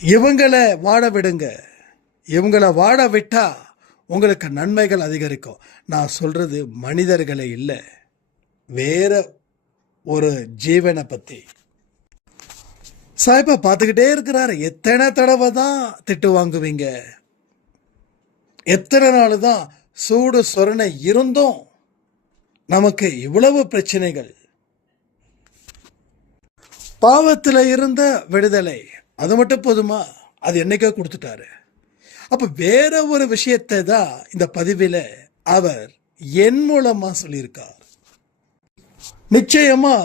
இவங்களை வாழ விடுங்க. இவங்களை வாழ விட்டா உங்களுக்கு நன்மைகள் அதிகரிக்கும். நான் சொல்றது மனிதர்களை இல்லை, வேற ஒரு ஜீவனை பத்தி. சாய்பா பார்த்துக்கிட்டே இருக்கிறாரு. எத்தனை தடவை தான் திட்டு வாங்குவீங்க? எத்தனை நாள் தான் சூடு சொரணை இருந்தும் நமக்கு இவ்வளவு பிரச்சனைகள்? பாவத்தில் இருந்த விடுதலை அது மட்டும் போதுமா? அது என்னைக்கோ கொடுத்துட்டாரு. அப்ப வேற ஒரு விஷயத்தை தான் இந்த பதிவில் அவர் என் மூலமா சொல்லியிருக்கார். நிச்சயமா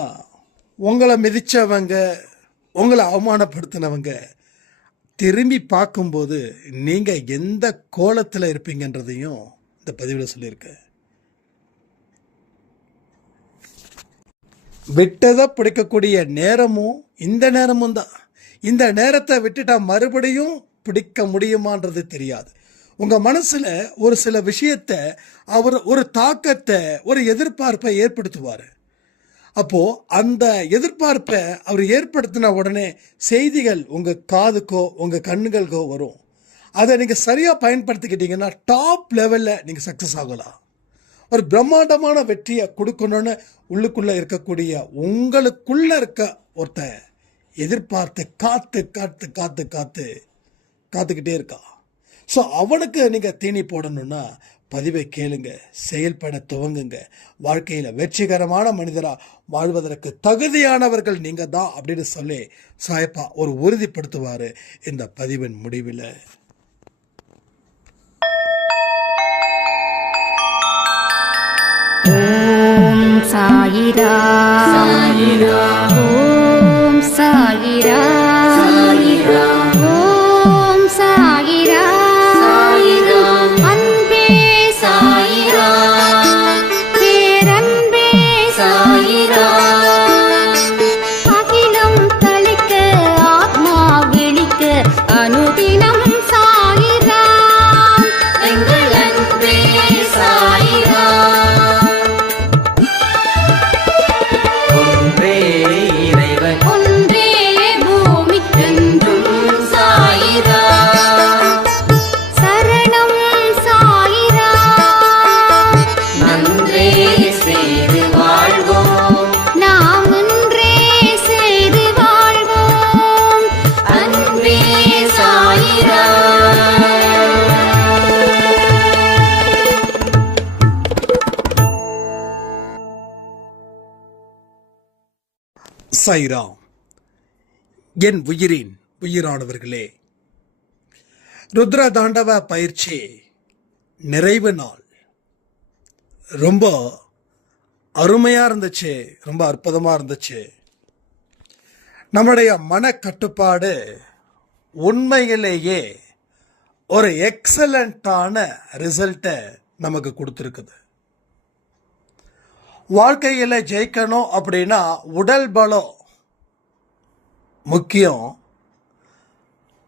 உங்களை மிதிச்சவங்க, உங்களை அவமானப்படுத்தினவங்க திரும்பி பார்க்கும்போது நீங்க எந்த கோலத்தில் இருப்பீங்கன்றதையும் இந்த பதிவில் சொல்லியிருக்க. விட்டதை பிடிக்கக்கூடிய நேரமும் இந்த நேரமும் தான். இந்த நேரத்தை விட்டுட்டா மறுபடியும் பிடிக்க முடியுமான்றது தெரியாது. உங்க மனசுல ஒரு சில விஷயத்தை அவர் ஒரு தாக்கத்தை, ஒரு எதிர்பார்ப்பை ஏற்படுத்துவார். அப்போ அந்த எதிர்பார்ப்பை அவர் ஏற்படுத்தின உடனே செய்திகள் உங்க காதுக்கோ உங்க கண்ணுகளுக்கோ வரும். அதை நீங்க சரியா பயன்படுத்திக்கிட்டீங்கன்னா டாப் லெவல்ல நீங்க சக்சஸ் ஆகலாம். ஒரு பிரம்மாண்டமான வெற்றியை கொடுக்கணும்னு உள்ளுக்குள்ள இருக்கக்கூடிய உங்களுக்குள்ள இருக்க ஒருத்த எதிர்பார்த்து காத்து காத்து காத்து காத்து காத்துக்கிட்டே இருக்கா. ஸோ அவனுக்கு நீங்கள் தீனி போடணும்னா பதிவை கேளுங்க, செயல்பட துவங்குங்க. வாழ்க்கையில் வெற்றிகரமான மனிதராக வாழ்வதற்கு தகுதியானவர்கள் நீங்கள் தான் அப்படின்னு சொல்லி சாயப்பா ஒரு உறுதிப்படுத்துவார் இந்த பதிவின் முடிவில். ஓம் சாயிரா சாயிரா, ஓம் சாயிரா சாயிரா, ஓம் சாயிரா சாயிரா, அன்பே சாயிரா, பேரன்பே சாயிரா, அகிலம் தளிக்க ஆத்மா விழிக்க அனுதினம் சாயிரா, எங்கள் அன்பே சாயிரா. சாய்ராம். என் உயிரின் உயிரானவர்களே, ருத்ர தாண்டவ பயிற்சி நிறைவு நாள் ரொம்ப அருமையா இருந்துச்சு, ரொம்ப அற்புதமா இருந்துச்சு. நம்முடைய மனக்கட்டுப்பாடு உண்மையிலேயே ஒரு எக்ஸலண்டான ரிசல்ட்டை நமக்கு கொடுத்துருக்குது. வாழ்க்கையில் ஜெயிக்கணும் அப்படின்னா உடல் பலம் முக்கியம்.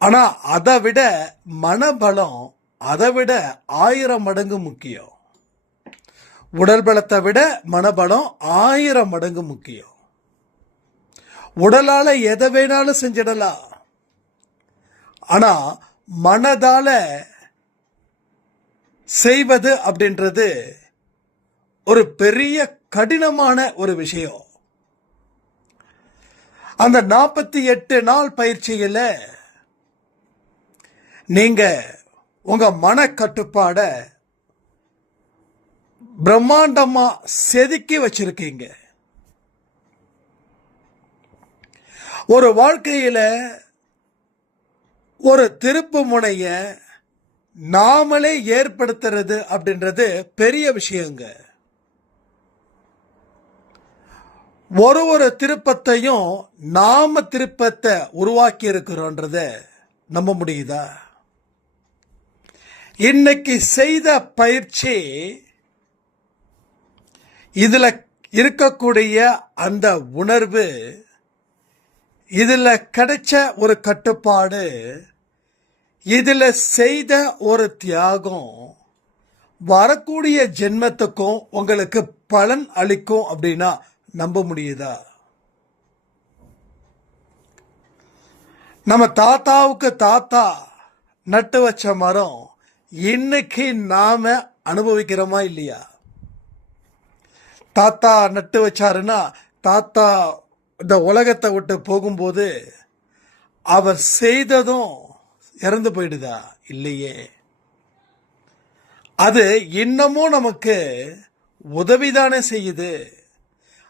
ஆனால் அதை விட மனபலம் அதை விட 1000 மடங்கு முக்கியம். உடல் பலத்தை விட மனபலம் 1000 மடங்கு முக்கியம். உடலால் எதை வேணாலும் செஞ்சிடலாம், ஆனால் மனதால் செய்வது அப்படின்றது ஒரு பெரிய கடினமான ஒரு விஷயம். அந்த 48 நாள் பயிற்சியில் நீங்க உங்க மனக்கட்டுப்பாட பிரம்மாண்டமா செதுக்கி வச்சிருக்கீங்க. ஒரு வாழ்க்கையில ஒரு திருப்பு முனைய நாமளே ஏற்படுத்துறது அப்படின்றது பெரிய விஷயங்க. ஒரு திருப்பத்தையும் நாம திருப்பத்தை உருவாக்கி இருக்கிறோன்றத நம்ப முடியுதா? இன்னைக்கு செய்த பயிற்சி, இதுல இருக்கக்கூடிய அந்த உணர்வு, இதுல கிடைச்ச ஒரு கட்டுப்பாடு, இதுல செய்த ஒரு தியாகம் வரக்கூடிய ஜென்மத்துக்கும் உங்களுக்கு பலன் அளிக்கும் அப்படின்னா நம்ப முடியுதா? நம்ம தாத்தாவுக்கு தாத்தா நட்டு வச்ச மரம் இன்னைக்கு நாம அனுபவிக்கிறோமா இல்லையா? தாத்தா நட்டு வச்சாருன்னா தாத்தா இந்த உலகத்தை விட்டு போகும்போது அவர் செய்ததும் இறந்து போயிடுதா? இல்லையே. அது இன்னமும் நமக்கு உதவிதானே செய்யுது.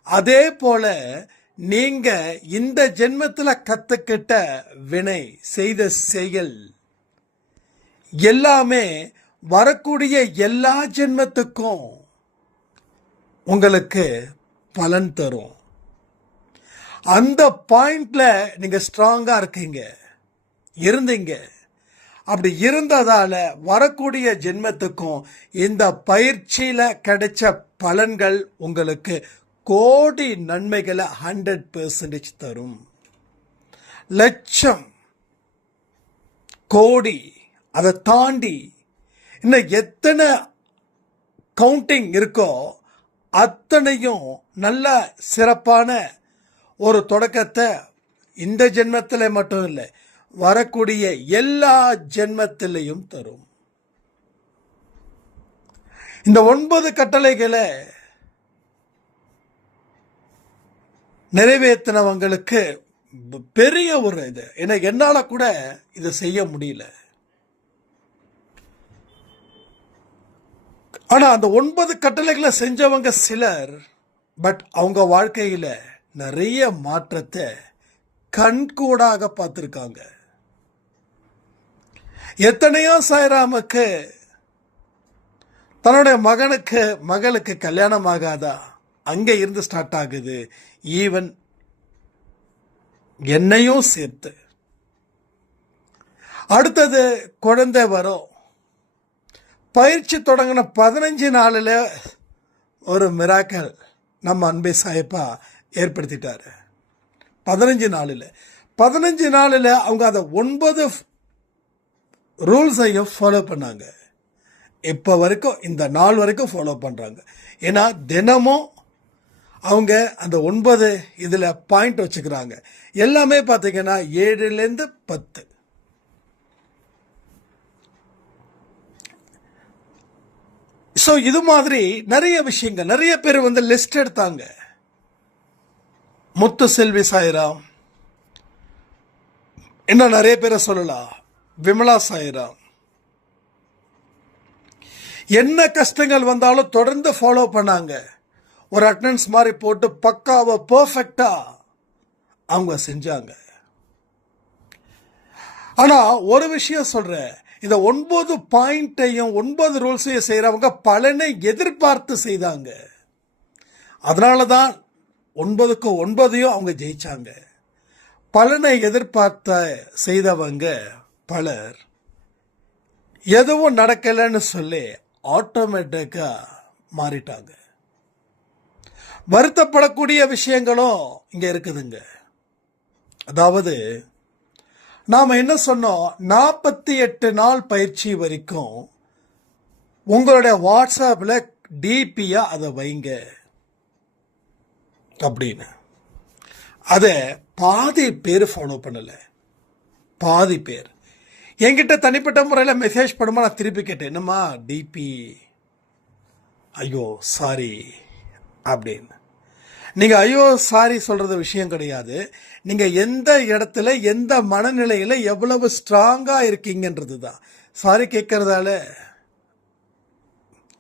அதே போல நீங்க இந்த ஜென்மத்துல கத்துக்கிட்ட வினை செய்த செயல் எல்லாமே வரக்கூடிய எல்லா ஜென்மத்துக்கும் உங்களுக்கு பலன் தரும். அந்த பாயிண்ட்ல நீங்க ஸ்ட்ராங்கா இருந்தீங்க. அப்படி இருந்ததால வரக்கூடிய ஜென்மத்துக்கும் இந்த பயிற்சியில கிடைச்ச பலன்கள் உங்களுக்கு கோடி நன்மைகளை 100% தரும். லட்சம், கோடி, அதை தாண்டி இன்னும் எத்தனை கவுண்டிங் இருக்கோ அத்தனையும் நல்ல சிறப்பான ஒரு தொடக்கத்தை இந்த ஜென்மத்தில் மட்டும் இல்லை, வரக்கூடிய எல்லா ஜென்மத்திலையும் தரும். இந்த 9 கட்டளைகளை நிறைவேற்றினவங்களுக்கு பெரிய ஒரு இது. என்னால கூட இதை செய்ய முடியல. ஆனா அந்த 9 கட்டளைகளை செஞ்சவங்க சிலர், பட் அவங்க வாழ்க்கையில நிறைய மாற்றத்தை கண்கூடாக பார்த்திருக்காங்க. எத்தனையோ சாய்ராமுக்கு தன்னுடைய மகளுக்கு கல்யாணம் ஆகாதா, அங்கே இருந்து ஸ்டார்ட் ஆகுது. ஈவன் என்னையும் சேர்த்து அடுத்தது குழந்தை வரும். பயிற்சி தொடங்கின 15 நாளில் ஒரு மிராக்கல் நம்ம அன்பே சாயப்பா ஏற்படுத்திட்டாரு. 15 நாளில் அவங்க அதை 9 ரூல்ஸையும் ஃபாலோ பண்ணாங்க. இப்போ வரைக்கும் இந்த நாள் வரைக்கும் ஃபாலோ பண்ணுறாங்க. ஏன்னா தினமும் அவங்க அந்த 9 இதில் பாயிண்ட் வச்சுக்கிறாங்க. எல்லாமே பார்த்தீங்கன்னா 7லேருந்து 10. ஸோ இது மாதிரி நிறைய விஷயங்கள், நிறைய பேர் லிஸ்ட் எடுத்தாங்க. முத்து செல்வி சாய்ராம், இன்னும் நிறைய பேரை சொல்லலாம், விமலா சாய்ராம். என்ன கஷ்டங்கள் வந்தாலும் தொடர்ந்து ஃபாலோ பண்ணாங்க. ஒரு அட்டெண்டன்ஸ் மாதிரி போட்டு பக்காவை பெர்ஃபெக்டா அவங்க செஞ்சாங்க. ஆனா ஒரு விஷயம் சொல்றேன், இந்த 9 பாயிண்டையும் 9 ரூல்ஸையும் செய்யறவங்க பலனை எதிர்பார்த்து செய்தாங்க. அதனாலதான் 9க்கு 9ஐயும் அவங்க ஜெயிச்சாங்க. பலனை எதிர்பார்த்த செய்தவங்க பலர் எதுவும் நடக்கலைன்னு சொல்லி ஆட்டோமேட்டிக்கா மாறிட்டாங்க. வருத்தப்படக்கூடிய விஷயங்களும் இங்க இருக்குதுங்க. அதாவது நாம என்ன சொன்னோம், 48 நாள் பயிற்சி வரைக்கும் உங்களுடைய வாட்ஸ்அப்ல டிபியா அதை வைங்க அப்படின்னு. அதை பாதி பேர் ஃபாலோ பண்ணல. பாதி பேர் என்கிட்ட தனிப்பட்ட முறையில் மெசேஜ் பண்ணுமா, நான் திருப்பி கேட்டேன், என்னம்மா டிபி, ஐயோ சாரி அப்படின்னு. நீங்க ஐயோ சாரி சொல்றது விஷயம் கிடையாது. நீங்க எந்த இடத்துல எந்த மனநிலையில எவ்வளவு ஸ்ட்ராங்கா இருக்கீங்கன்றது தான். சாரி கேட்கறதால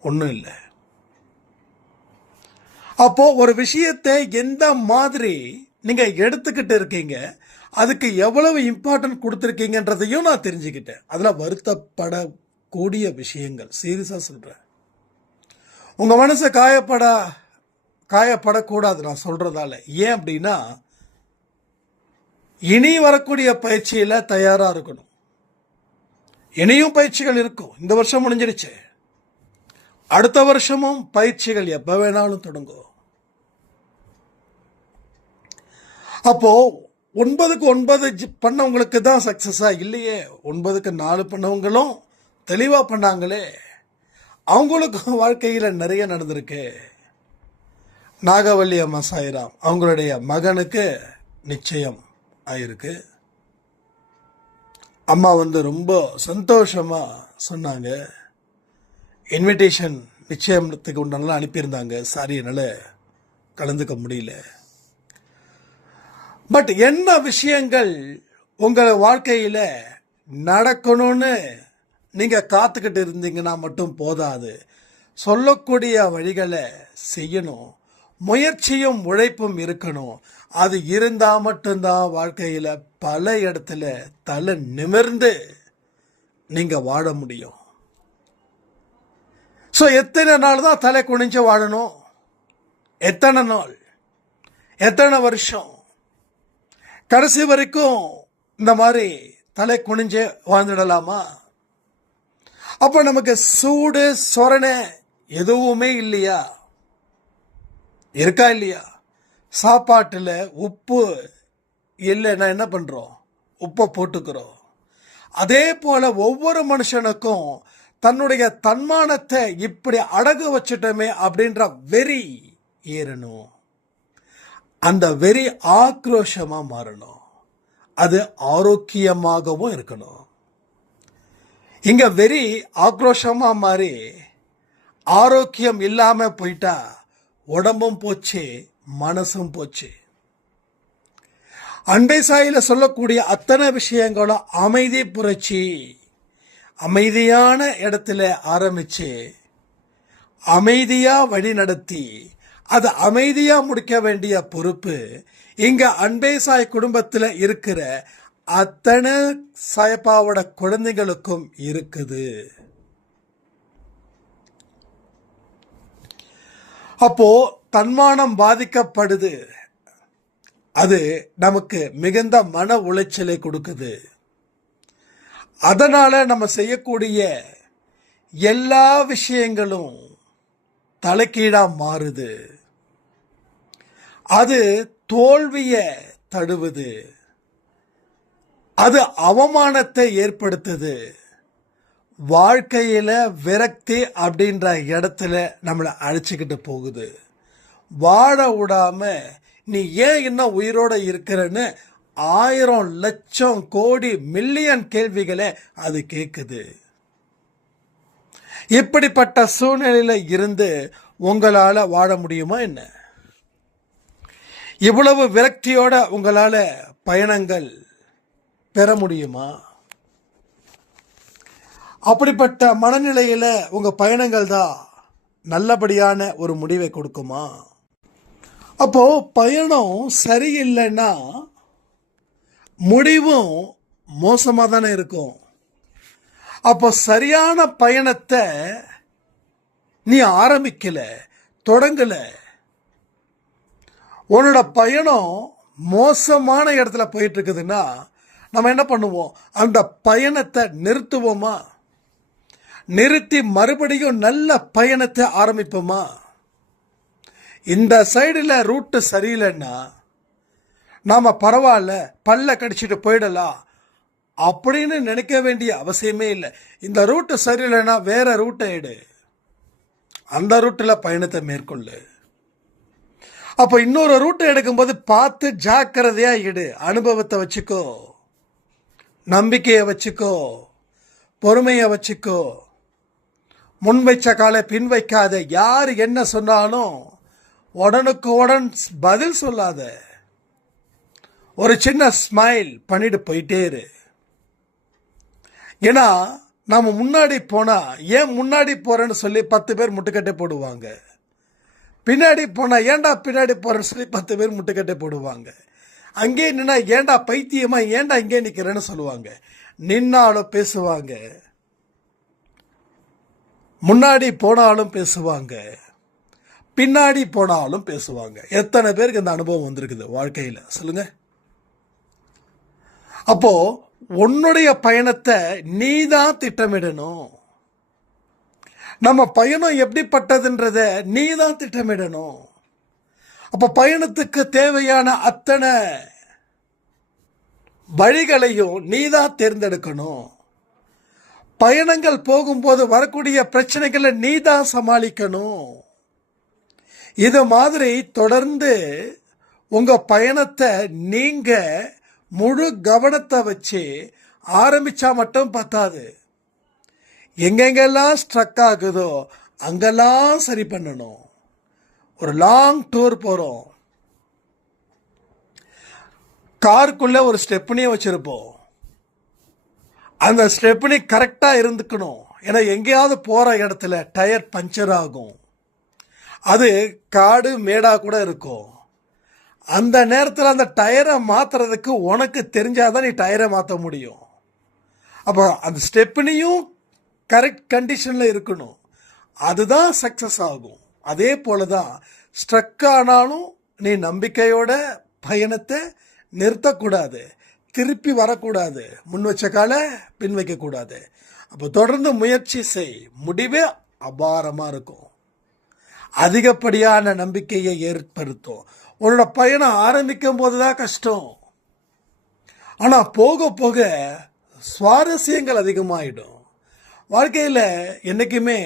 ஒன்றும் இல்லை. அப்போ ஒரு விஷயத்தை எந்த மாதிரி நீங்க எடுத்துக்கிட்டு இருக்கீங்க, அதுக்கு எவ்வளவு இம்பார்ட்டன்ட் கொடுத்துருக்கீங்கன்றதையும் நான் தெரிஞ்சுக்கிட்டேன். அதில் வருத்தப்படக்கூடிய விஷயங்கள், சீரியஸாக சொல்கிறேன். உங்கள் மனசை காயப்படக்கூடாது நான் சொல்கிறதால. ஏன் அப்படின்னா, இனி வரக்கூடிய பயிற்சியில் தயாராக இருக்கணும். இனியும் பயிற்சிகள் இருக்கும். இந்த வருஷம் முடிஞ்சிருச்சு, அடுத்த வருஷமும் பயிற்சிகள் எப்போ வேணாலும் தொடங்கும். அப்போ 9க்கு 9 பண்ணவங்களுக்கு தான் சக்சஸா இல்லையே, 9க்கு 4 பண்ணவங்களும் தெளிவா பண்ணாங்களே, அவங்களுக்கு வாழ்க்கையில் நிறைய நடந்திருக்கு. நாகவல்லி அம்மா சாய்ராம் அவங்களுடைய மகனுக்கு நிச்சயம் ஆயிருக்கு. அம்மா ரொம்ப சந்தோஷமா சொன்னாங்க. இன்விடேஷன் நிச்சயத்துக்கு உண்டானலாம் அனுப்பியிருந்தாங்க. சாரி, என்னால் கலந்துக்க முடியல. பட் என்ன விஷயங்கள் உங்கள் வாழ்க்கையில் நடக்கணும்னு நீங்கள் காத்துக்கிட்டு இருந்தீங்கன்னா மட்டும் போதாது. சொல்லக்கூடிய வழிகளை செய்யணும். முயற்சியும் உழைப்பும் இருக்கணும். அது இருந்தால் மட்டும்தான் வாழ்க்கையில் பல இடத்துல தலை நிமிர்ந்து நீங்கள் வாழ முடியும். ஸோ எத்தனை நாள் தான் தலை குனிஞ்சு வாழணும்? எத்தனை நாள், எத்தனை வருஷம்? கடைசி வரைக்கும் இந்த மாதிரி தலை குனிஞ்சு வாழ்ந்துடலாமா? அப்போ நமக்கு சூடு சொரணை எதுவுமே இல்லையா? இருக்கா இல்லையா? சாப்பாட்டில் உப்பு இல்லைன்னா என்ன பண்ணுறோம்? உப்பை போட்டுக்கிறோம். அதே போல் ஒவ்வொரு மனுஷனுக்கும் தன்னுடைய தன்மானத்தை இப்படி அடகு வச்சுட்டோமே அப்படின்ற வெறி ஏறணும். அந்த வெறி ஆக்ரோஷமாக மாறணும். அது ஆரோக்கியமாகவும் இருக்கணும். இங்க வெறி ஆக்ரோஷமா மாறி ஆரோக்கியம் இல்லாம போயிட்டா உடம்பும் போச்சு, மனசும் போச்சு. அன்பை சாயில சொல்லக்கூடிய அத்தனை விஷயங்களும் அமைதி புரட்சி. அமைதியான இடத்துல ஆரம்பிச்சு அமைதியா வழி நடத்தி அது அமைதியா முடிக்க வேண்டிய பொறுப்பு இங்க அன்பை சாய் குடும்பத்தில் இருக்கிற அத்தனை சாயப்பாவோட குழந்தைகளுக்கும் இருக்குது. அப்போ தன்மானம் பாதிக்கப்படுது. அது நமக்கு மிகுந்த மன உளைச்சலை கொடுக்குது. அதனால நம்ம செய்யக்கூடிய எல்லா விஷயங்களும் தலைகீழா மாறுது. அது தோல்வியை தடுவுது. அது அவமானத்தை ஏற்படுத்துது. வாழ்க்கையில விரக்தி அப்படின்ற இடத்துல நம்மளை அழைச்சிக்கிட்டு போகுது. வாழ விடாம நீ ஏன் இன்னும் உயிரோட இருக்கிறன்னு 1000 லட்சம் கோடி மில்லியன் கேள்விகளை அது கேட்குது. இப்படிப்பட்ட சூழ்நிலையில இருந்து உங்களால வாழ முடியுமா என்ன? இவ்வளவு விரக்தியோட உங்களால பயணங்கள் பெற முடியுமா? அப்படிப்பட்ட மனநிலையில உங்க பயணங்கள் தான் நல்லபடியான ஒரு முடிவை கொடுக்குமா? அப்போ பயணம் சரியில்லைன்னா முடிவும் மோசமா தானே இருக்கும். அப்போ சரியான பயணத்தை நீ ஆரம்பிக்கல, தொடங்கல. உன்னோட பயணம் மோசமான இடத்துல போயிட்டு இருக்குதுன்னா நம்ம என்ன பண்ணுவோம்? அந்த பயணத்தை நிறுத்துவோமா? நிறுத்தி மறுபடியும் நல்ல பயணத்தை ஆரம்பிப்போமா? இந்த சைடில் ரூட்டு சரியில்லைன்னா நாம பரவாயில்ல, பல்ல கடிச்சிட்டு போயிடலாம் அப்படின்னு நினைக்க வேண்டிய அவசியமே இல்லை. இந்த ரூட்டு சரியில்லைன்னா வேற ரூட்டை எடு, அந்த ரூட்டில் பயணத்தை மேற்கொள்ளு. அப்போ இன்னொரு ரூட்டை எடுக்கும்போது பார்த்து ஜாக்கிரதையா எடு. அனுபவத்தை வச்சுக்கோ, நம்பிக்கையை வச்சுக்கோ, பொறுமையை வச்சுக்கோ. முன் வைச்ச காலை பின் வைக்காத. யார் என்ன சொன்னாலும் உடனுக்கு உடன் பதில் சொல்லாத. ஒரு சின்ன ஸ்மைல் பண்ணிட்டு போயிட்டே இரு. ஏன்னா நம்ம முன்னாடி போனா ஏன் முன்னாடி போறேன்னு சொல்லி 10 பேர் முட்டுக்கட்டை போடுவாங்க. பின்னாடி போனா ஏன்டா பின்னாடி போறேன்னு சொல்லி 10 பேர் முட்டுக்கட்டை போடுவாங்க. அங்கே நின்னா ஏன்டா பைத்தியமா ஏன்டா இங்கே நிக்கிறேன்னு சொல்லுவாங்க. நின்னாலும் பேசுவாங்க, முன்னாடி போனாலும் பேசுவாங்க, பின்னாடி போனாலும் பேசுவாங்க. எத்தனை பேருக்கு இந்த அனுபவம் வந்திருக்குது வாழ்க்கையில் சொல்லுங்க. அப்போ உன்னுடைய பயணத்தை நீ தான் திட்டமிடணும். நம்ம பயணம் எப்படிப்பட்டதுன்றத நீ தான் திட்டமிடணும். அப்ப பயணத்துக்கு தேவையான அத்தனை வழிகளையும் நீ தான் தேர்ந்தெடுக்கணும். பயணங்கள் போகும்போது வரக்கூடிய பிரச்சனைகளை நீ தான் சமாளிக்கணும். இது மாதிரி தொடர்ந்து உங்க பயணத்தை நீங்க முழு கவனத்தை வச்சு ஆரம்பிச்சா மட்டும் பத்தாது, எங்கெங்கெல்லாம் ஸ்ட்ரக் ஆகுதோ அங்கெல்லாம் சரி பண்ணணும். ஒரு லாங் டூர் போறோம், காருக்குள்ள ஒரு ஸ்டெப்னியை வச்சிருப்போம். அந்த ஸ்டெப்னி கரெக்டா இருந்துக்கணும். ஏன்னா எங்கேயாவது போற இடத்துல டயர் பஞ்சர் ஆகும். அது காடு மேடா கூட இருக்கும். அந்த நேரத்தில் அந்த டயரை மாத்துறதுக்கு உனக்கு தெரிஞ்சாதான் நீ டயரை மாற்ற முடியும். அப்போ அந்த ஸ்டெப்னியும் கரெக்ட் கண்டிஷன்ல இருக்கணும். அதுதான் சக்சஸ் ஆகும். அதே போலதான் ஸ்ட்ரக் ஆனாலும் நீ நம்பிக்கையோட பயணத்தை நிறுத்தக்கூடாது, திருப்பி வரக்கூடாது, முன் வச்ச கால பின் வைக்கக்கூடாது. அப்போ தொடர்ந்து முயற்சி செய், முடிவே அபாரமா இருக்கும். அதிகப்படியான நம்பிக்கையை ஏற்படுத்தும். உன்னோட பயணம் ஆரம்பிக்கும் போதுதான் கஷ்டம், ஆனா போக போக சுவாரஸ்யங்கள் அதிகமாயிடும். வாழ்க்கையில் என்னைக்குமே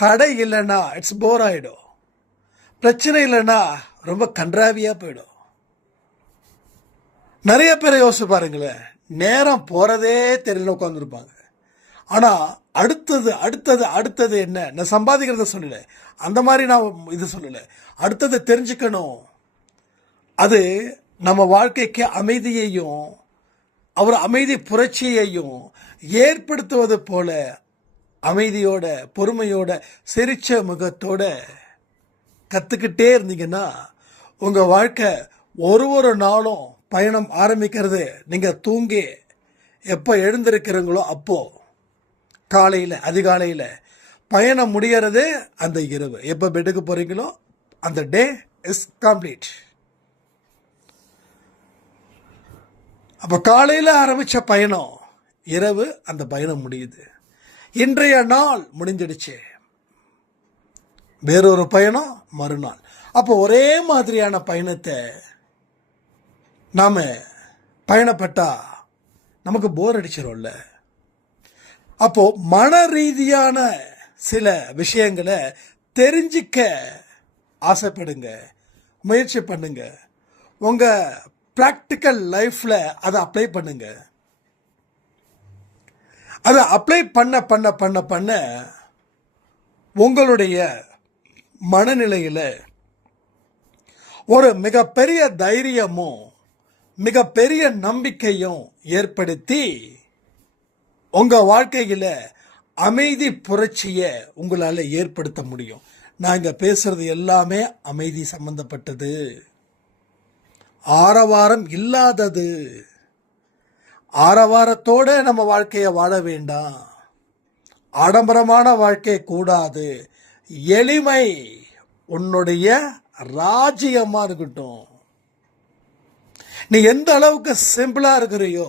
தடை இல்லைன்னா இட்ஸ் போர் ஆயிடும், பிரச்சனை இல்லைன்னா ரொம்ப கன்றாவியா போயிடும். நிறைய பேரை யோசிச்சு பாருங்களேன், நேரம் போறதே தெரியல உட்காந்துருப்பாங்க. ஆனா அடுத்தது அடுத்தது அடுத்தது என்ன, நான் சம்பாதிக்கிறத சொல்லல, அந்த மாதிரி நான் இது சொல்லல, அடுத்தது தெரிஞ்சுக்கணும். அது நம்ம வாழ்க்கைக்கு அமைதியையும் அவர் அமைதி புரட்சியையும் ஏற்படுத்துவது போல அமைதியோட பொறுமையோட சிரிச்ச முகத்தோட கத்துக்கிட்டே இருந்தீங்கன்னா உங்க வாழ்க்கை ஒரு நாளும் பயணம் ஆரம்பிக்கிறது நீங்க தூங்கி எப்போ எழுந்திருக்கிறீங்களோ அப்போ காலையில் அதிகாலையில் பயணம் முடியறது அந்த இரவு. எப்போ பெட்டுக்கு போறீங்களோ அந்த டே இஸ் கம்ப்ளீட். அப்போ காலையில் ஆரம்பிச்ச பயணம் இரவு அந்த பயணம் முடியுது. இன்றைய நாள் முடிஞ்சிடுச்சு, வேறொரு பயணம் மறுநாள். அப்போ ஒரே மாதிரியான பயணத்தை நாம பயணப்பட்டா நமக்கு போர் அடிச்சிடும்ல. அப்போ மன ரீதியான சில விஷயங்களை தெரிஞ்சிக்க ஆசைப்படுங்க, முயற்சி பண்ணுங்க. உங்க பிராக்டிக்கல் லைஃப்ல அதை அப்ளை பண்ணுங்க. அதை அப்ளை பண்ண பண்ண பண்ண பண்ண உங்களுடைய மனநிலையில் ஒரு மிகப்பெரிய தைரியமும் மிகப்பெரிய நம்பிக்கையும் ஏற்படுத்தி உங்க வாழ்க்கையில அமைதி புரட்சியை உங்களால ஏற்படுத்த முடியும். நான் இங்க பேசுறது எல்லாமே அமைதி சம்பந்தப்பட்டது, ஆரவாரம் இல்லாதது. ஆரவாரத்தோட நம்ம வாழ்க்கையை வாழ வேண்டாம், ஆடம்பரமான வாழ்க்கை கூடாது. எளிமை உன்னுடைய ராஜ்யமா இருக்கட்டும். நீ எந்த அளவுக்கு சிம்பிளா இருக்கிறியோ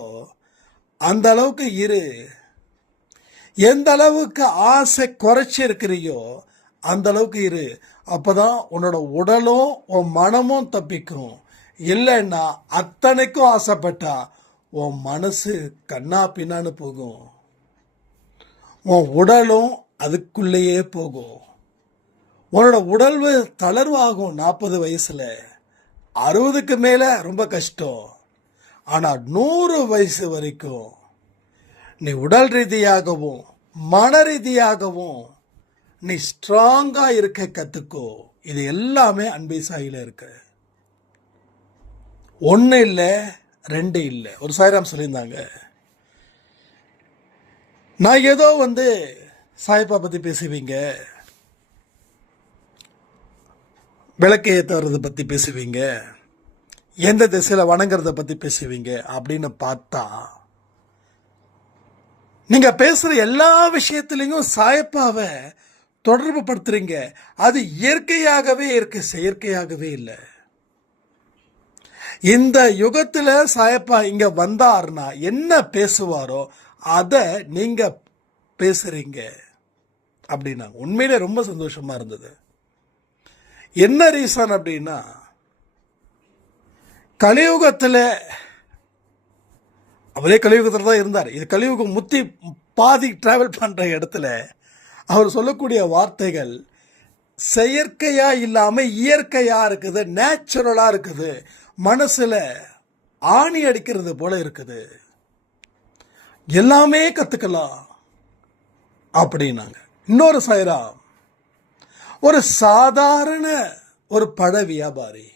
அந்த அளவுக்கு இரு. எந்த அளவுக்கு ஆசை குறைச்சி இருக்கிறியோ அந்த அளவுக்கு இரு. அப்பதான் உன்னோட உடலும் உன் மனமும் தப்பிக்கும். இல்லைன்னா அத்தனைக்கும் ஆசைப்பட்டா உன் மனசு கண்ணா பின்னான்னு போகும், உன் உடலும் அதுக்குள்ளேயே போகும். உன்னோட உடல் தளர்வாகும் 40 வயசுல. 60க்கு மேல ரொம்ப கஷ்டம். ஆனா 100 வயசு வரைக்கும் நீ உடல் ரீதியாகவும் மன ரீதியாகவும் நீ ஸ்ட்ராங்கா இருக்க கத்துக்கோ. இது எல்லாமே அன்பே சாயில இருக்கு. 1 இல்லை 2 இல்லை. ஒரு சாய்ராம் சொல்லியிருந்தாங்க, நான் ஏதோ சாய்ப்பா பத்தி பேசுவீங்க, விளக்கு ஏற்றுறத பற்றி பேசுவீங்க, எந்த திசையில் வணங்குறத பற்றி பேசுவீங்க அப்படின்னு பார்த்தா நீங்கள் பேசுகிற எல்லா விஷயத்துலையும் சாயப்பாவை தொடர்பு படுத்துறீங்க. அது இயற்கையாகவே இருக்கு, செயற்கையாகவே இல்லை. இந்த யுகத்தில் சாயப்பா இங்கே வந்தாருன்னா என்ன பேசுவாரோ அதை நீங்கள் பேசுறீங்க அப்படின்னா உண்மையிலே ரொம்ப சந்தோஷமா இருந்தது. என்ன ரீசன் அப்படின்னா, கலியுகத்தில் அவரே கலியுகத்தில் தான் இருந்தார். இது கலியுகம் முத்தி பாதி டிராவல் பண்ணுற இடத்துல அவர் சொல்லக்கூடிய வார்த்தைகள் செயற்கையா இல்லாமல் இயற்கையா இருக்குது, நேச்சுரலா இருக்குது, மனசுல ஆணி அடிக்கிறது போல இருக்குது. எல்லாமே கத்துக்கலாம் அப்படின்னாங்க. இன்னொரு சாய்ராம் ஒரு சாதாரண ஒரு பழ வியாபாரி,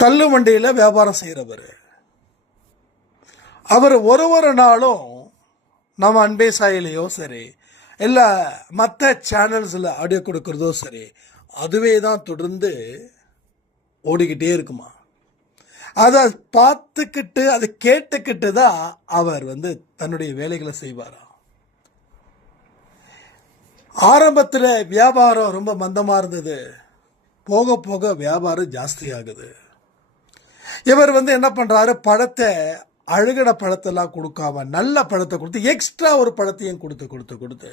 தள்ளு வண்டியில வியாபாரம் செய்யறவர். அவர் ஒரு நாளும் நம்ம அன்பே சாயிலையோ சரி, இல்லை மற்ற சேனல்ஸில் ஆடியோ கொடுக்கறதோ சரி, அதுவே தான் தொடர்ந்து ஓடிக்கிட்டே இருக்குமா. அதை பார்த்துக்கிட்டு அதை கேட்டுக்கிட்டு தான் அவர் தன்னுடைய வேலைகளை செய்வாரா. ஆரம்பத்தில் வியாபாரம் ரொம்ப மந்தமாக இருந்தது, போக போக வியாபாரம் ஜாஸ்தி ஆகுது. இவர் என்ன பண்ணுறாரு, பழத்தை அழுகின பழத்தெல்லாம் கொடுக்காம நல்ல பழத்தை கொடுத்து எக்ஸ்ட்ரா ஒரு பழத்தையும் கொடுத்து கொடுத்து கொடுத்து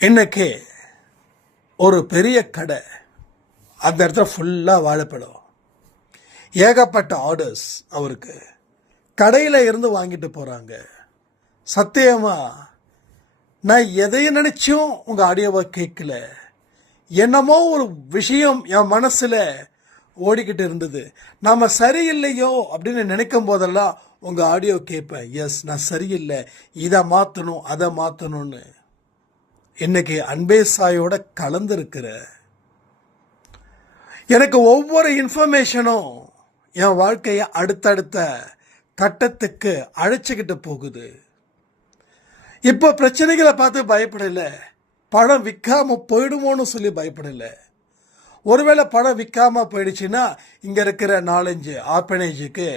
இன்னைக்கு ஒரு பெரிய கடை, அந்த இடத்துல ஃபுல்லாக வாழைப்பழம், ஏகப்பட்ட ஆர்டர்ஸ் அவருக்கு. கடையில் இருந்து வாங்கிட்டு போகிறாங்க. சத்தியமா நான் எதையும் நினைச்சும் உங்கள் ஆடியோவை கேட்கல, என்னமோ ஒரு விஷயம் என் மனசில் ஓடிக்கிட்டு இருந்தது. நாம் சரியில்லையோ அப்படின்னு நினைக்கும் போதெல்லாம் உங்கள் ஆடியோ கேட்பேன். எஸ், நான் சரியில்லை, இதை மாற்றணும் அதை மாற்றணும்னு. இன்னைக்கு அன்பே சாயோட கலந்துருக்கிற எனக்கு ஒவ்வொரு இன்ஃபர்மேஷனும் என் வாழ்க்கையை அடுத்தடுத்த கட்டத்துக்கு அழைச்சிக்கிட்டு போகுது. இப்போ பிரச்சனைகளை பார்த்து பயப்படல, பணம் விற்காம போயிடுமோன்னு சொல்லி பயப்படல. ஒருவேளை பணம் விற்காம போயிடுச்சுன்னா இங்கே இருக்கிற 4-5 ஆர்பனேஜுக்கு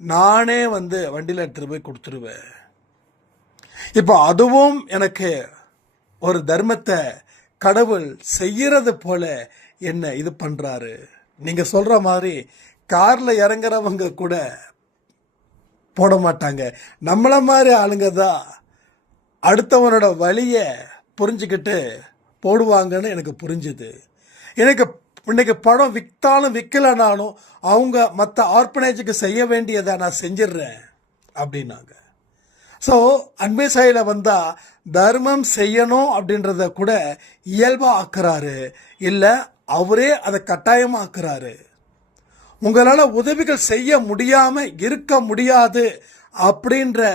நானே வண்டியில் எடுத்துகிட்டு போய் கொடுத்துருவேன். இப்போ அதுவும் எனக்கு ஒரு தர்மத்தை கடவுள் செய்யறது போல என்ன இது பண்ணுறாரு. நீங்கள் சொல்கிற மாதிரி காரில் இறங்குறவங்க கூட போட மாட்டாங்க, நம்மளை மாதிரி ஆளுங்க தான் அடுத்தவனோட வழியை புரிஞ்சுக்கிட்டு போடுவாங்கன்னு எனக்கு புரிஞ்சுது. எனக்கு இன்னைக்கு படம் விற்றாலும் விற்கலனாலும் அவங்க மற்ற ஆர்பனேஜுக்கு செய்ய வேண்டியதை நான் செஞ்சிடுறேன் அப்படின்னாங்க. ஸோ அன்பே சாயில வந்தால் தர்மம் செய்யணும் அப்படின்றத கூட இயல்பாக ஆக்குறாரு, இல்லை அவரே அதை கட்டாயமாக ஆக்குறாரு. உங்களால் உதவிகள் செய்ய முடியாமல் இருக்க முடியாது அப்படின்ற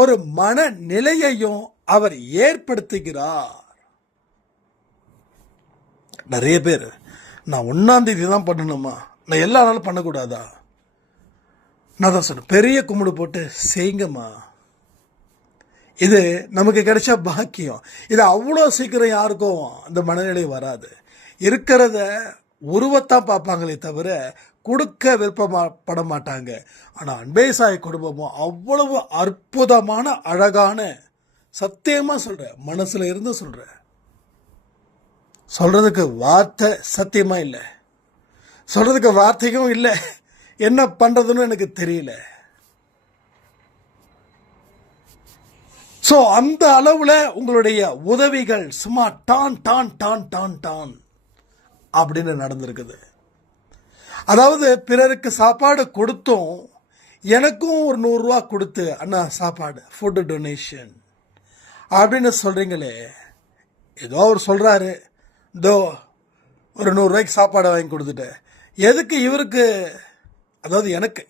ஒரு மனநிலையையும் அவர் ஏற்படுத்துகிறார். நிறைய பேர் நான் 1ஆம் தேதி தான் பண்ணணுமா, நான் எல்லா நாளும் பண்ணக்கூடாதா, நான் தான் சொன்னேன் பெரிய கும்பிடு போட்டு செய்யுங்கம்மா. இது நமக்கு கிடைச்ச பாக்கியம். இது அவ்வளோ சீக்கிரம் யாருக்கும் அந்த மனநிலை வராது. இருக்கிறத உருவத்தான் பார்ப்பாங்களே தவிர கொடுக்க விருப்பப்பட மாட்டாங்க. ஆனால் அன்பே சாய் குடும்பமும் அவ்வளவு அற்புதமான அழகான, சத்தியமாக சொல்கிறேன், மனசில் இருந்து சொல்கிறேன், சொல்கிறதுக்கு வார்த்தை சத்தியமாக இல்லை, சொல்கிறதுக்கு வார்த்தையும் இல்லை, என்ன பண்ணுறதுன்னு எனக்கு தெரியல. ஸோ அந்த அளவில் உங்களுடைய உதவிகள் சும்மா டான் டான் டான் டான் டான் அப்படின்னு நடந்திருக்குது. அதாவது பிறருக்கு சாப்பாடு கொடுத்தும் எனக்கும் ஒரு 100 ரூபா கொடுத்து, அண்ணா சாப்பாடு ஃபுட்டு டொனேஷன் அப்படின்னு சொல்கிறீங்களே. ஏதோ அவர் சொல்கிறாரு, இதோ ஒரு 100 ரூபாய்க்கு சாப்பாடை வாங்கி கொடுத்துட்டேன், எதுக்கு இவருக்கு, அதாவது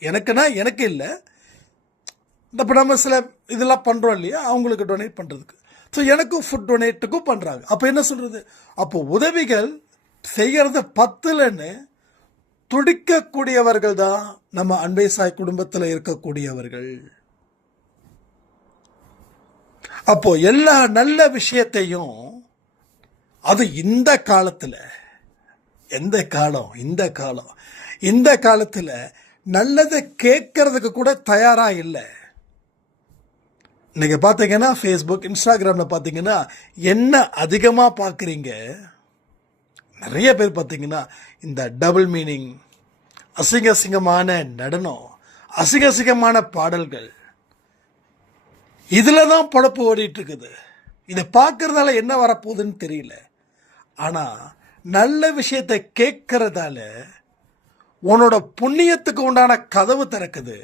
எனக்குன்னா எனக்கு இல்லை, இப்போ நம்ம சில இதெல்லாம் பண்ணுறோம் இல்லையா, அவங்களுக்கு டொனேட் பண்ணுறதுக்கு. ஸோ எனக்கும் ஃபுட் டொனேட்டுக்கும் பண்ணுறாங்க. அப்போ என்ன சொல்கிறது, அப்போ உதவிகள் செய்கிறது பத்துலன்னு துடிக்கக்கூடியவர்கள் தான் நம்ம அன்பே சாய் குடும்பத்தில் இருக்கக்கூடியவர்கள். அப்போ எல்லா நல்ல விஷயத்தையும், அது இந்த காலத்தில், இந்த காலத்தில் நல்லதை கேட்கறதுக்கு கூட தயாராக இல்லை. இன்னைக்கு பார்த்தீங்கன்னா ஃபேஸ்புக், இன்ஸ்டாகிராமில் பார்த்தீங்கன்னா என்ன அதிகமாக பார்க்குறீங்க, நிறைய பேர் பார்த்தீங்கன்னா இந்த டபுள் மீனிங், அசிங்கமான நடனம், அசிங்கமான பாடல்கள், இதில் தான் பொழப்பு ஓடிட்டு இருக்குது. இதை பார்க்கறதால என்ன வரப்போகுதுன்னு தெரியல. ஆனால் நல்ல விஷயத்தை கேட்கறதால உன்னோட புண்ணியத்துக்கு உண்டான கதவு திறக்குது.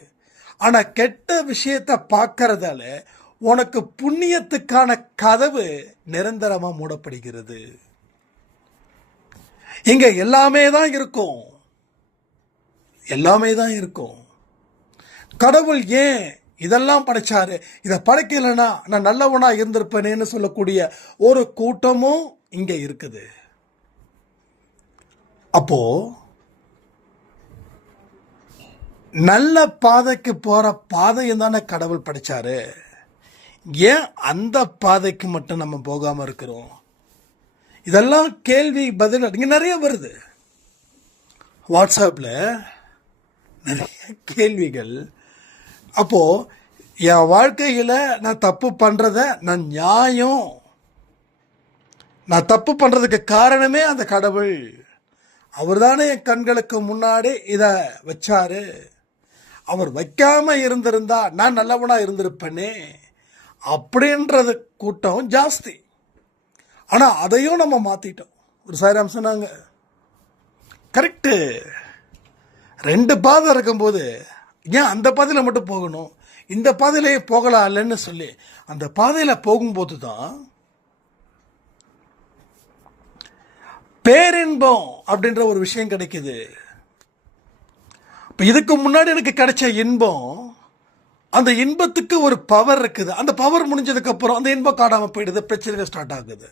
ஆனால் கெட்ட விஷயத்தை பார்க்கறதால உனக்கு புண்ணியத்துக்கான கதவு நிரந்தரமாக மூடப்படுகிறது. இங்க எல்லாமே தான் இருக்கும். எல்லாமே தான் இருக்கும். கடவுள் ஏன் இதெல்லாம் படைச்சாரு, இதை படைக்கலைன்னா நான் நல்லவனா இருந்திருப்பேனேன்னு சொல்லக்கூடிய ஒரு கூட்டமும் இங்க இருக்குது. அப்போ நல்ல பாதைக்கு போற பாதையும் தானே கடவுள் படைச்சாரு. ஏன் அந்த பாதைக்கு மட்டும் நம்ம போகாம இருக்கிறோம்? இதெல்லாம் கேள்வி பதில் இங்க நிறைய வருது. வாட்ஸ்அப்ல நிறைய கேள்விகள். அப்போ என் வாழ்க்கையில நான் தப்பு பண்றத நான் தப்பு பண்றதுக்கு காரணமே அந்த கடவுள். அவர் தானே என் கண்களுக்கு முன்னாடி இதை வச்சாரு. அவர் வைக்காம இருந்திருந்தா நான் நல்லவனா இருந்திருப்பேனே அப்படின்றது கூட்டம் ஜாஸ்தி. ஆனா அதையும் நம்ம மாத்திட்டோம். ஒரு சாய்ராம் சொன்னாங்க, கரெக்டு, 2 பாதை இருக்கும்போது ஏன் அந்த பாதையில மட்டும் போகணும், இந்த பாதையிலேயே போகலாம் இல்லைன்னு சொல்லி அந்த பாதையில போகும்போது தான் பேரின்பம் அப்படின்ற ஒரு விஷயம் கிடைக்குது. இப்போ இதுக்கு முன்னாடி எனக்கு கிடைச்ச இன்பம், அந்த இன்பத்துக்கு ஒரு பவர் இருக்குது. அந்த பவர் முடிஞ்சதுக்கு அப்புறம் அந்த இன்பம் காணாம போயிடுது, பிரச்சனைகள் ஸ்டார்ட் ஆகுது.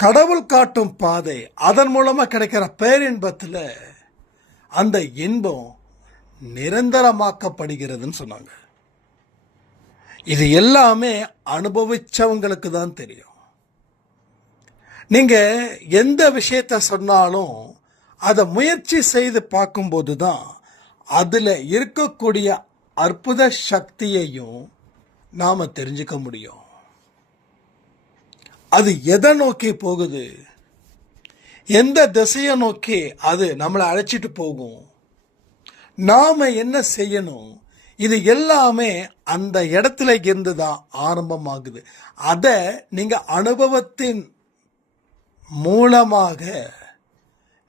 கடவுள் காட்டும் பாதை, அதன் மூலமா கிடைக்கிற பேரின்பத்தில் அந்த இன்பம் நிரந்தரமாக்கப்படுகிறதுன்னு சொன்னாங்க. இது எல்லாமே அனுபவிச்சவங்களுக்கு தான் தெரியும். நீங்க எந்த விஷயத்த சொன்னாலும் அதை முயற்சி செய்து பார்க்கும்போது தான் அதுல இருக்கக்கூடிய அற்புத சக்தியையும் நாம தெரிஞ்சுக்க முடியும். அது எதை நோக்கி போகுது, எந்த திசையை நோக்கி அது நம்மளை அழைச்சிட்டு போகும், நாம என்ன செய்யணும், இது எல்லாமே அந்த இடத்துல இருந்து தான் ஆரம்பமாகுது. அதை நீங்க அனுபவத்தின் மூலமாக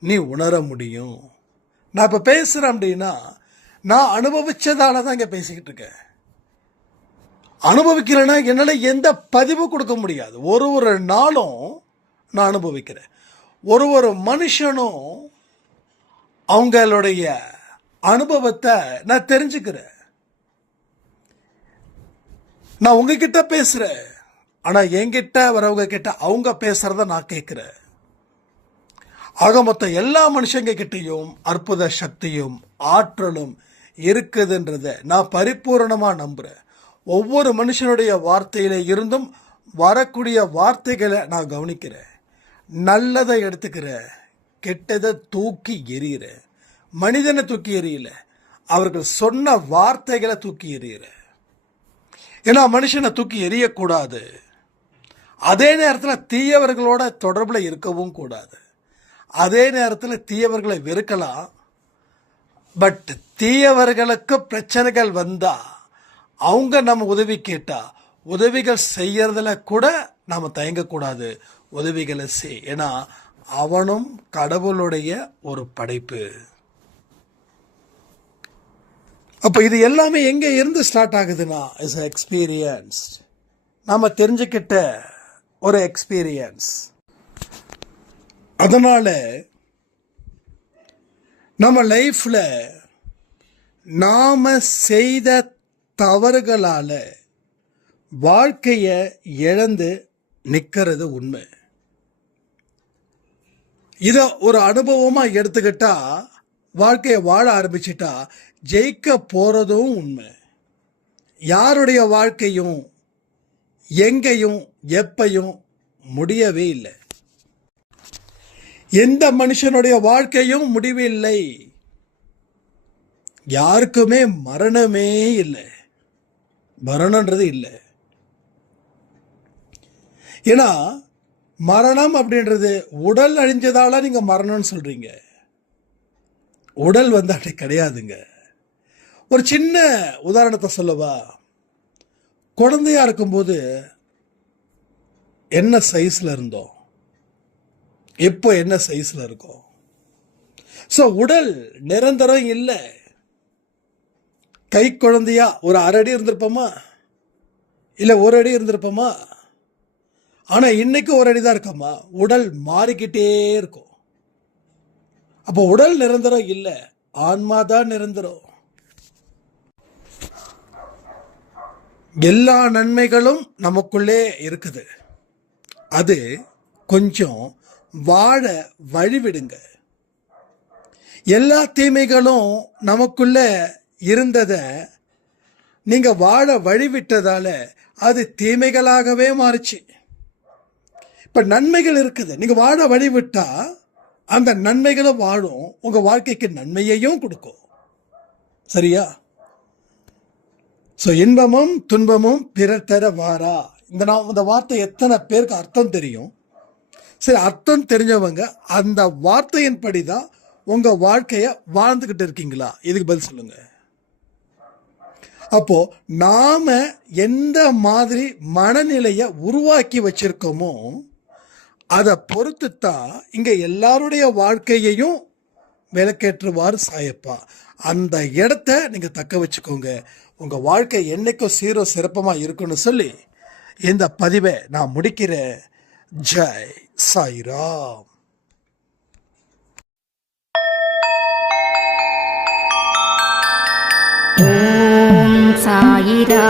நீ உணர முடியும். நான் இப்ப பேசுறேன் அப்படின்னா நான் அனுபவிச்சதால தான் இங்க பேசிக்கிட்டு இருக்கேன். அனுபவிக்கிறேன்னா என்னால எந்த பதிவு கொடுக்க முடியாது. ஒரு நாளும் நான் அனுபவிக்கிறேன். ஒரு மனுஷனும் அவங்களுடைய அனுபவத்தை நான் தெரிஞ்சுக்கிறேன். நான் உங்ககிட்ட பேசுறேன், ஆனா என்கிட்ட வரவங்க கிட்ட அவங்க பேசுறத நான் கேட்கிறேன். ஆக மொத்தம் எல்லா மனுஷங்க கிட்டையும் அற்புத சக்தியும் ஆற்றலும் இருக்குதுன்றத நான் பரிபூரணமா நம்புறேன். ஒவ்வொரு மனுஷனுடைய வார்த்தையில இருந்தும் வரக்கூடிய வார்த்தைகளை நான் கவனிக்கிறேன். நல்லதை எடுத்துக்கிறேன், கெட்டதை தூக்கி எறிகிறேன். மனிதனை தூக்கி எறியல, அவர்கள் சொன்ன வார்த்தைகளை தூக்கி எறிகிறேன். ஏன்னா மனுஷனை தூக்கி எறியக்கூடாது, அதே நேரத்தில் தீயவர்களோட தொடர்புல இருக்கவும் கூடாது. அதே நேரத்தில் தீயவர்களை வெறுக்கலாம், பட் தீயவர்களுக்கு பிரச்சனைகள் வந்தா அவங்க நம்ம உதவி கேட்டா உதவிகள் செய்யறதுல கூட நாம தயங்கக்கூடாது. உதவிகளை செய், ஏன்னா அவனும் கடவுளுடைய ஒரு படைப்பு. அப்ப இது எல்லாமே எங்க இருந்து ஸ்டார்ட் ஆகுதுன்னா இஸ் எக்ஸ்பீரியன்ஸ். நாம தெரிஞ்சுக்கிட்ட ஒரு எக்ஸ்பீரியன்ஸ். அதனால நம்ம லைஃப்ல நாம செய்த தவறுகளால வாழ்க்கைய இழந்து நிக்கிறது உண்மை. இத ஒரு அனுபவமா எடுத்துக்கிட்டா வாழ்க்கைய வாழ ஆரம்பிச்சிட்டா ஜெயிக்க போறதும் உண்மை. யாருடைய வாழ்க்கையும் எங்கேயும் எப்பையும் முடியவே இல்லை. எந்த மனுஷனுடைய வாழ்க்கையும் முடிவில்லை. யாருக்குமே மரணமே இல்லை, மரணம்ன்றது இல்லை. ஏன்னா மரணம் அப்படின்றது உடல் அழிஞ்சதால நீங்க மரணம்னு சொல்றீங்க. உடல் அப்படி கிடையாதுங்க. ஒரு சின்ன உதாரணத்தை சொல்லவா? குழந்தையா இருக்கும்போது என்ன சைஸ்ல இருந்தோம், இப்போ என்ன சைஸ்ல இருக்கும். ஸோ உடல் நிரந்தரம் இல்லை. கை குழந்தையா ஒரு 1/2 அடி இருந்திருப்போமா, இல்லை 1 அடி இருந்திருப்போமா? ஆனா இன்னைக்கு 1 அடி தான் இருக்கோமா? உடல் மாறிக்கிட்டே இருக்கும். அப்போ உடல் நிரந்தரம் இல்லை, ஆன்மாதான் நிரந்தரம். எல்லா நன்மைகளும் நமக்குள்ளே இருக்குது. அது கொஞ்சம் வாழ வழிவிடுங்க. எல்லா தீமைகளும் நமக்குள்ள இருந்ததை நீங்க வாழ வழிவிட்டதால அது தீமைகளாகவே மாறுச்சு. இப்ப நன்மைகள் இருக்குது, நீங்க வாழ வழிவிட்டா அந்த நன்மைகளும் வாழும், உங்க வாழ்க்கைக்கு நன்மையையும் கொடுக்கும். சரியா? ஸோ இன்பமும் துன்பமும் பிறர் தர வாரா. இந்த வார்த்தை எத்தனை பேருக்கு அர்த்தம் தெரியும்? சரி, அர்த்தம் தெரிஞ்சவங்க அந்த வார்த்தையின்படி தான் உங்க வாழ்க்கைய வாழ்ந்துகிட்டு இருக்கீங்களா? இதுக்கு பதில் சொல்லுங்க. அப்போ நாம எந்த மாதிரி மனநிலையை உருவாக்கி வச்சிருக்கோமோ அதை பொறுத்து தான் இங்க எல்லாருடைய வாழ்க்கையையும் விளக்கேற்றுவார் சாயப்பா. அந்த இடத்த நீங்க தக்க வச்சுக்கோங்க. உங்க வாழ்க்கை என்னைக்கும் சீரோ சிறப்பமா இருக்குன்னு சொல்லி இந்த பதிவை நான் முடிக்கிறேன். ஜெய் சாய்ராம். ஓம் சாயிரா.